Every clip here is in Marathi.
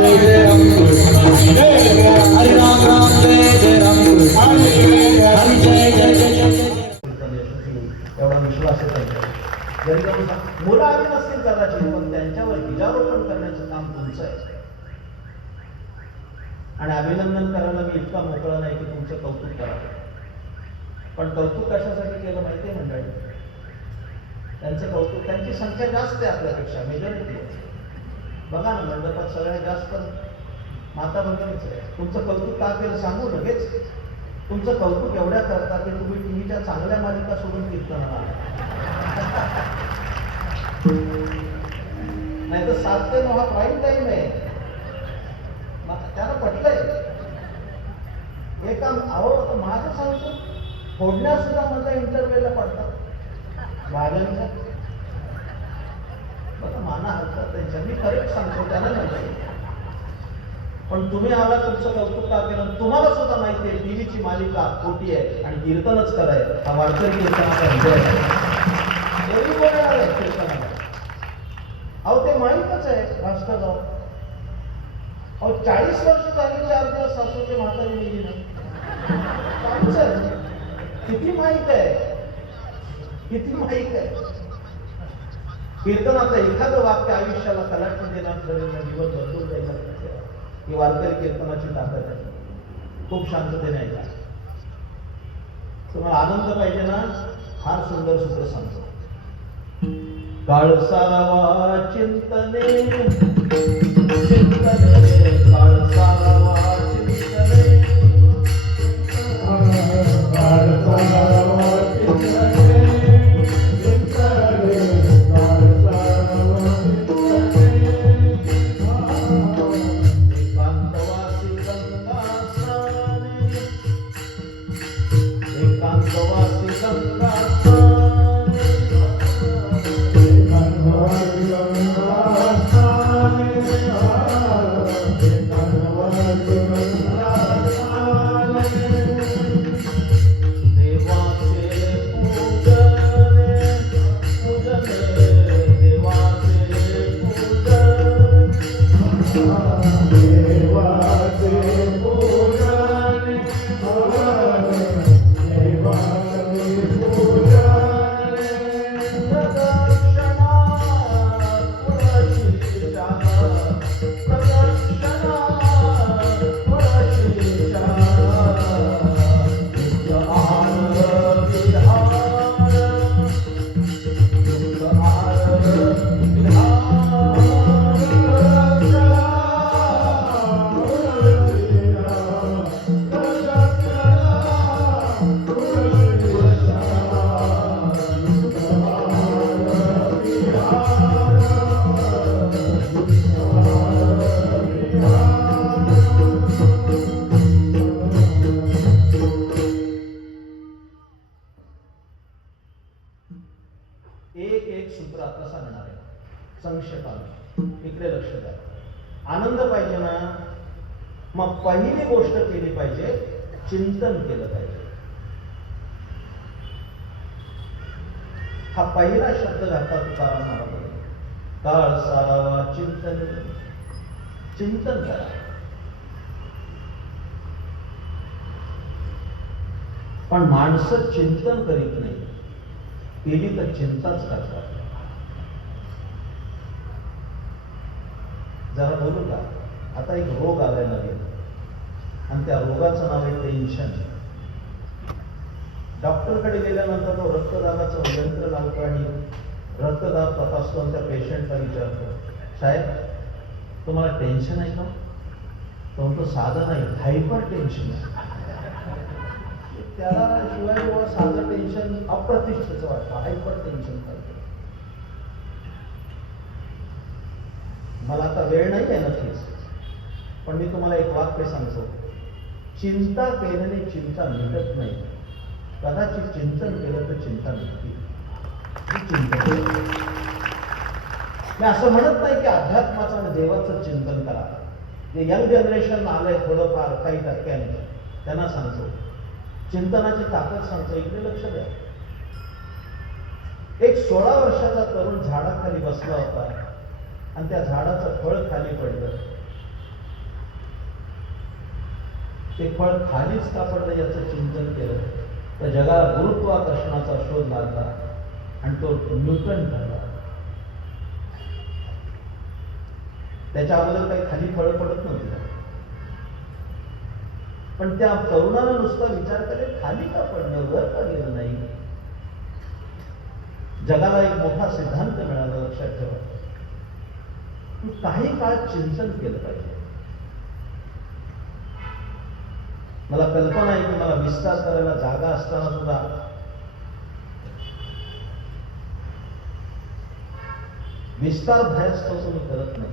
जय जय राम कृष्ण हरे राम राम जय जय राम कृष्ण हरे जय जय जय जय एवढा विश्वास आहे जरी मुलं आली नसतील कदाचित पण त्यांच्यावर बीजारोपण करण्याचं काम तुमचं आहे. आणि अभिनंदन करायला मी इतका मोकळा नाही की तुमचं कौतुक करावं. पण कौतुक कशासाठी केलं माहिती आहे मंडळी? त्यांचं कौतुक, त्यांची संख्या जास्त आहे आपल्यापेक्षा, मेजॉरिटी आहे. बघा ना मंडपात सगळ्यात जास्त माता भगिनीच आहे. तुमचं कौतुक का केलं सांगू लगेच. तुमचं कौतुक एवढ्या करता की तुम्ही टीव्हीच्या चांगल्या मालिका सोडून कीर्तनाला आला. नाही तर 7 ते 9 हा प्राईम टाइम आहे. त्याला पटलंय हे काम. अहो माझं सांगतो, फोडण्या सुद्धा माझ्या इंटरव्ह्यूला पडतात भाज्यांच्या. बघा माना हरकत त्यांच्या, मी खरेच सांगतो त्याला नाही. पण तुम्ही आला, तुमचं कौतुक का केलं? तुम्हाला सुद्धा माहिती आहे टीव्हीची मालिका खोटी आहे आणि कीर्तनच कराय हा वारकरी कीर्तनाचा विजय आहे. कीर्तनाला अहो ते माहीतच आहे राष्ट्रगाव. अहो 40 वर्ष झाली, 4 दिवस सासूचे म्हातारी मेली ना. किती माहित आहे, किती माहित आहे. कीर्तनाचं एखादं वाक्य आयुष्याला कलाटून देणार, जीवन बदलून द्यायला ही वारकरी कीर्तनाची ताकद आहे. खूप शांततेने ऐका. तुम्हाला आनंद पाहिजे ना, फार सुंदर सूत्र सांगतो. काळसावा चिंतने चिंतने काळसावा चिंतने काळसावा चिंतने एक सूत्र आता सांगणार आहे संक्षेपाने. इकडे लक्ष द्या. आनंद पाहिजे ना, मग पहिली गोष्ट केली पाहिजे, चिंतन केलं पाहिजे. हा पहिला शब्द घातला तुकाराम महाराजांनी. काळ सारावा चिंतन. चिंतन करा. पण माणसं चिंतन करीत नाही, केली तर चिंताच करतात. जरा बोलू का? आता एक रोग आलाय नवीन आणि त्या रोगाचं नाव आहे टेन्शन. डॉक्टरकडे गेल्यानंतर तो रक्तदाबाचं यंत्र लावतो आणि रक्तदाब तपासतो आणि त्या पेशंटला विचारतो, साहेब तुम्हाला टेन्शन आहे का? तो म्हणतो साधं नाही, हायपर टेन्शन आहे. त्याला शिवाय जेव्हा साधं टेन्शन अप्रतिष्ठेचं वाटतं, हायपर टेन्शन पाहिजे. मला आता वेळ नाही आहे नक्कीच, पण मी तुम्हाला एक वाक्य सांगतो. चिंता केल्याने चिंता मिटत नाही, कदाचित चिंतन केलं तर चिंता मिटते. मी असं म्हणत नाही की अध्यात्माचं आणि देवाचं चिंतन करा. जे यंग जनरेशन आलंय थोडंफार काही टक्क्यांनी, त्यांना सांगतो चिंतनाची ताकद सांगतो. इकडे लक्ष द्या. एक 16 वर्षाचा तरुण झाडाखाली बसला होता आणि त्या झाडाचं फळ खाली पडलं ते फळ खालीच का पडलं याचं चिंतन केलं तर जगाला गुरुत्वाकर्षणाचा शोध लागला आणि तो न्यूटन ठरला. त्याच्या अगोदर काही खाली फळं पडत नव्हती. पण त्या तरुणानं नुसता विचार केला खाली का पडलं, वर का गेलं नाही. जगाला एक मोठा सिद्धांत मिळाला. लक्षात ठेवा, काही काळ चिंतन केलं पाहिजे. मला कल्पना आहे की मला विस्तार करायला जागा असताना सुद्धा विस्तार भयास्तव मी करत नाही.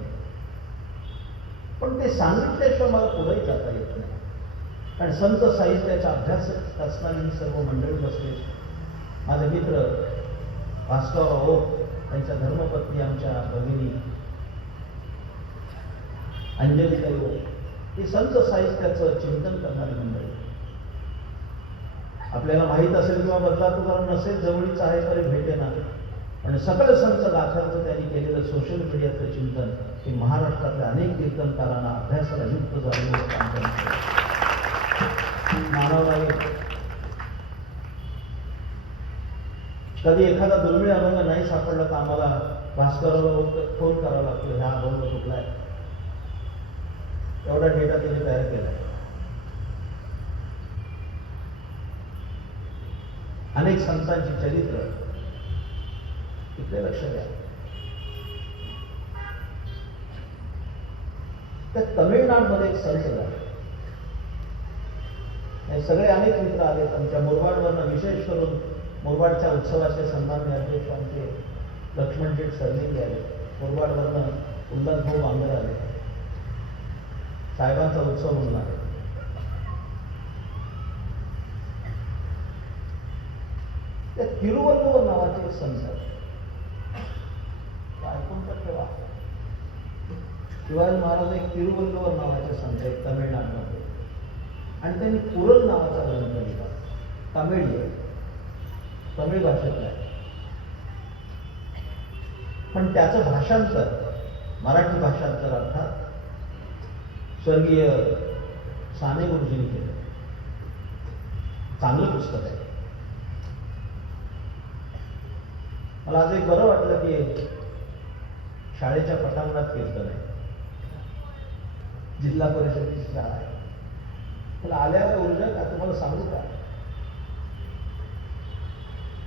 पण ते सांगितल्याशिवाय मला पुढे जाता येत नाही. आणि संत साहित्याचा अभ्यास असणारी सर्व मंडळी बसले. माझे मित्र भास्करराव ओक, त्यांच्या धर्मपत्नी आमच्या भगिनी अंजलीताई ओक, ही संत साहित्याचं चिंतन करणारी मंडळी. आपल्याला माहीत असेल किंवा बदलापूर नसेल, जवळीच आहे तरी भेटेना, पण सकल संत गाथांचं त्यांनी केलेलं सोशल मीडियाचं चिंतन हे महाराष्ट्रातल्या अनेक कीर्तनकारांना अभ्यासाला युक्त झालेलं काम करण्याचं मानव आहे. कधी एखादा दुर्मिळ अभंग नाही सापडला तर आम्हाला भास्करराव फोन करावा लागतो, हा अभंग कुठलाय. एवढा डेटा त्यांनी तयार केलाय. अनेक संतांची चरित्र इथे लक्ष द्या. त्या तमिळनाडमध्ये एक संत झाले. हे सगळे अनेक मित्र आले आमच्या मुरबाडवरनं, विशेष करून मुरबाडच्या उत्सवाचे सन्माननीय अध्यक्ष आमचे लक्ष्मणजी सरलिंगे आले. मुरबाडवरनं उल्हासभाऊ बांगर आले. साहेबांचा उत्सव म्हणून आले. त्या तिरुवल्लुवर नावाचे एक संत ऐकून तर ठेवा. शिवाजी महाराज एक तिरुवल्लुवर नावाचे संत एक तमिळनाडूमध्ये, आणि त्यांनी पुरल नावाचा ग्रंथ लिहिला. तमिळ भाषेतला आहे. पण त्याचं भाषांतर मराठी भाषांतर अर्थात स्वर्गीय साने गुरुजींनी केलं. चांगलं पुस्तक आहे. मला आज एक बरं वाटलं की शाळेच्या पटांगणात कीर्तन आहे. जिल्हा परिषदेची शाळा आहे. मला आल्याला ऊर्जा का तुम्हाला सांगू का,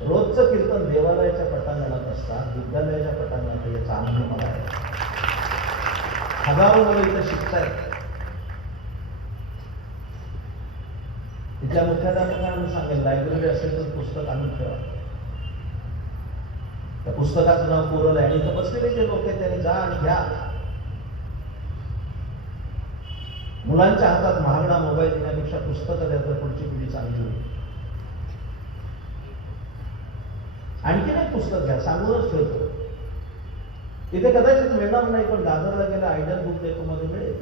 रोजचं कीर्तन देवालयाच्या पटांगणात असतात, विद्यालयाच्या पटांगणात याचा अनुभव मला आहे. हजारो मुलं इथं शिकतायत. तिथल्या मुख्याध्यापकांना सांगेल लायब्ररी असेल तर पुस्तक आणून ठेवा. त्या पुस्तकाचं नाव पुरल आहे. आणि इथं बसलेले जे लोक आहेत त्यांनी जा आणि घ्या. मुलांच्या हातात महागडा मोबाईल देण्यापेक्षा पुस्तकं द्या तर पुढची पिढी चांगली होईल. आणखीन एक पुस्तक घ्या, सांगूनच ठेवतो. इथे कदाचित मिळणार नाही, पण दादरला गेला आयडियल बुक डेपो मध्ये मिळेल,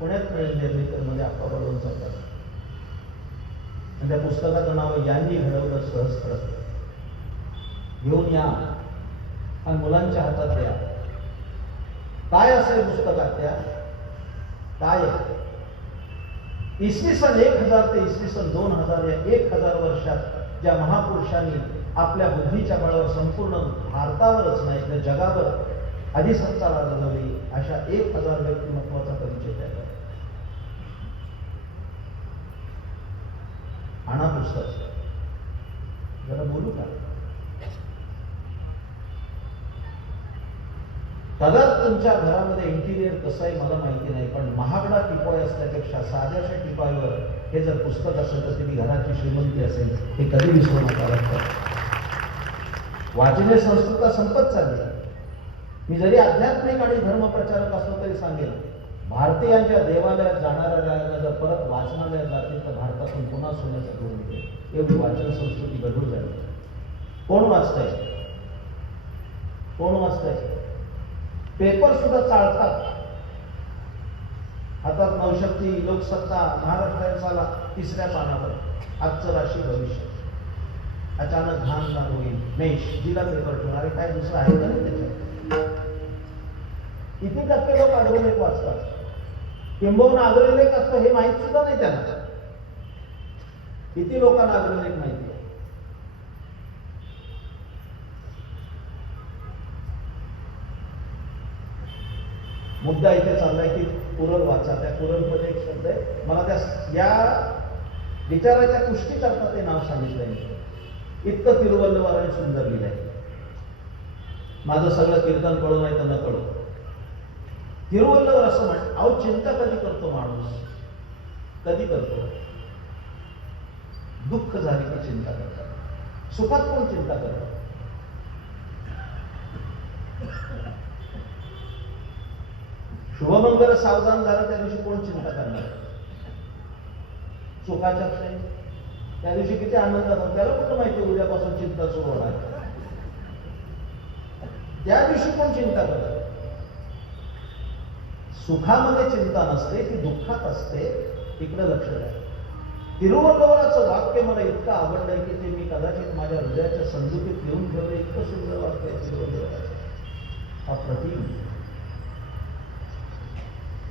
पुण्यात मिळेल, निर्मितीमध्ये आप्पा बळवंत सरकार. आणि त्या पुस्तकाचं नाव यांनी घडवलं सहस्त्र. घेऊन या आणि मुलांच्या हातात द्या. काय असेल पुस्तकात त्या काय इसवी सन 1000 ते इसवी सन 2000 या 1000 वर्षात ज्या महापुरुषांनी आपल्या बुद्धीच्या बळावर संपूर्ण भारतावरच नाही तर जगावर अधिसत्ता गाजवली अशा 1000 व्यक्तिमत्वाचा परिचय द्यायला. आणा पुस्तक, जरा बोलू का. कदाचित तुमच्या घरामध्ये इंटिरियर कसं आहे मला माहिती नाही, पण महागडा टिपाय असल्यापेक्षा साध्याशा टिपायवर हे जर पुस्तक असेल तर ती घराची श्रीमंती असेल, हे कधी विसरू नका. वाचनीय संस्कृता संपत चालली. मी जरी आध्यात्मिक आणि धर्मप्रचारक असलो तरी सांगेल, भारतीयांच्या देवालयात जाणाऱ्या जर परत वाचनालयात जातील तर भारतातून पुन्हा सोन्याचं धूळ निघेल. एवढी वाचन संस्कृती गढूळ झाली. कोण वाचतंय? कोण वाचतंय? पेपर सुद्धा चालतात. हातात नवशक्ती, लोकसत्ता, महाराष्ट्राला 3ऱ्या पानावर आजचं राशी भविष्य. अचानक घाण ना होईल मेष जिला पेपर ठेवणारे काय दुसरं आहे का नाही त्याच्यात. किती टक्के लोक अग्रलेख वाचतात? किंबहुना अग्रलेख असतो हे माहीत सुद्धा नाही त्यांना. किती लोकांना अग्रलेख माहिती आहे? मुद्दा इथे चाललाय की कुरल वाचा. त्या कुरलमध्ये एक शब्द आहे, मला त्या या विचाराच्या पुष्टी करता ते नाव सांगितलंय. इतकं तिरुवल्लवाराने सुंदर लिहिलंय. माझं सगळं कीर्तन कळू नाही तर न कळू. तिरुवल्लवर असं म्हण, अहो चिंता कधी करतो माणूस? कधी करतो? दुःख झाली की चिंता करतात. सुखात कोण चिंता करतो? शुभमंगल सावधान झालं त्या दिवशी कोण चिंता करणार? सुखाच्या क्षणी त्या दिवशी किती आनंदात होतो, त्याला कुठं माहिती उद्यापासून चिंता सुरू होणार. त्या दिवशी कोण चिंता करत? सुखामध्ये चिंता नसते, ती दुःखात असते. इकडे लक्ष द्या. तिरुवल्लवराचं वाक्य मला इतकं आवडलंय की ते मी कदाचित माझ्या हृदयाच्या समजुतीत लिहून ठेवलं. इतकं सुंदर वाक्य आहे तिरुवल्लवराचं, अप्रतिम.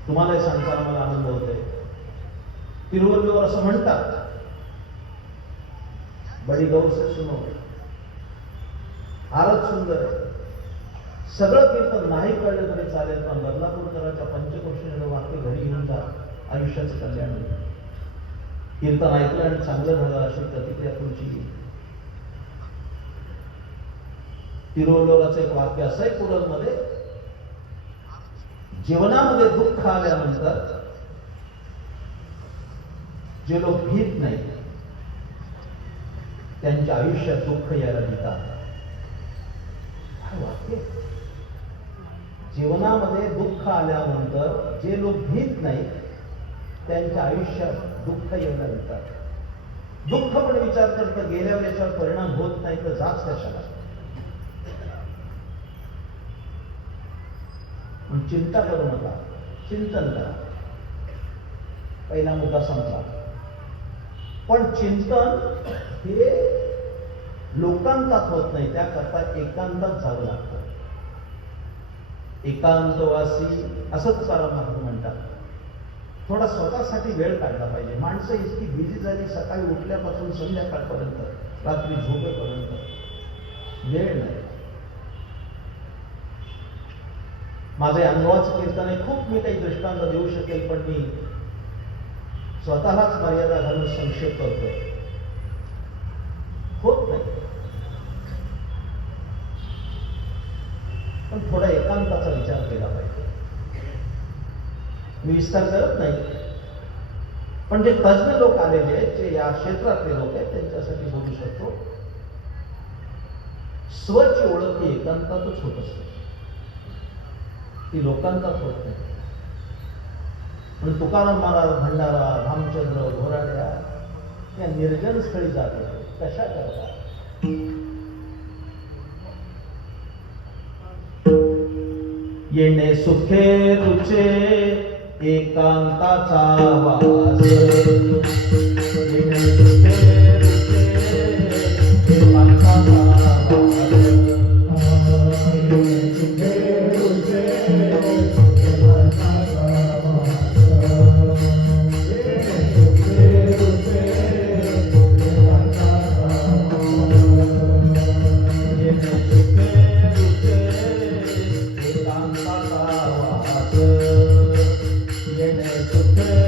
तुम्हाला सांगताना मला आनंद होतोय. तिरुवल्लवर असं म्हणतात, बडी गौर से सुनो. फारच सुंदर आहे. सगळं कीर्तन नाही कळलं तरी चालेल, पण बदलापूरकरांच्या पंचक्रोशीचं वाक्य घरी घेऊन जा, आयुष्याचं कल्याण होईल. कीर्तन ऐकलं आणि चांगलं झालं अशी प्रतिक्रिया तुमची. तिरुवल्लवराचं एक वाक्य असं आहे कुरलमध्ये, जीवनामध्ये दुःख आल्यानंतर जे लोक भीत नाही त्यांच्या आयुष्यात दुःख यायला देतात. वाक्य, जीवनामध्ये दुःख आल्यानंतर जे लोक भीत नाही त्यांच्या आयुष्यात दुःख यायला देतात. दुःख पण विचार करतं गेल्यावर याच्यावर परिणाम होत नाही तर जाच कशाला. चिंता करू नका, चिंतन करा. पहिला मुद्दा संपला. पण चिंतन हे लोकांतात होत नाही, त्याकरता एकांतात जावं लागतं. एकांतवासी असं तुकाराम महाराज म्हणतात. थोडा स्वतःसाठी वेळ काढला पाहिजे. माणसं इतकी बिझी झाली, सकाळी उठल्यापासून संध्याकाळपर्यंत, रात्री झोपेपर्यंत वेळ नाही. माझे अनुभवाचं कीर्तन आहे. खूप मी काही दृष्टांत देऊ शकेल, पण मी स्वतःलाच मर्यादा घालून संक्षेप करतोय. होत नाही. पण थोडा एकांताचा विचार केला पाहिजे. मी विस्तार करत नाही, पण जे तज्ञ लोक आलेले आहेत, जे या क्षेत्रातले लोक आहेत, त्यांच्यासाठी बोलू शकतो. स्वची ओळख ही एकांतातच होत असते, ती लोकांतात होत नाही. पण तुकाराम महाराज भंडारा, भामचंद्र, घोराड्या या निर्जन स्थळी जात होते. कशा करता? येणे सुखे रुचे एकांताचा वास. येणे सुखे रुचे एकांताचा वास. येणे सुखे रुचे एकांताचा वास. येणे सुखे रुचे एकांताचा वास. येणे सुखे रुचे एकांताचा वास. येणे सुखे